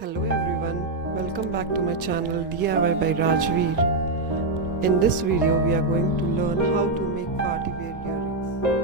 Hello everyone, welcome back to my channel DIY by Rajveer. In this video we are going to learn how to make party wear earrings.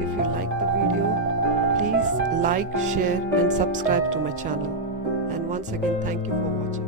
If you like the video, please like, share and subscribe to my channel. And once again, thank you for watching.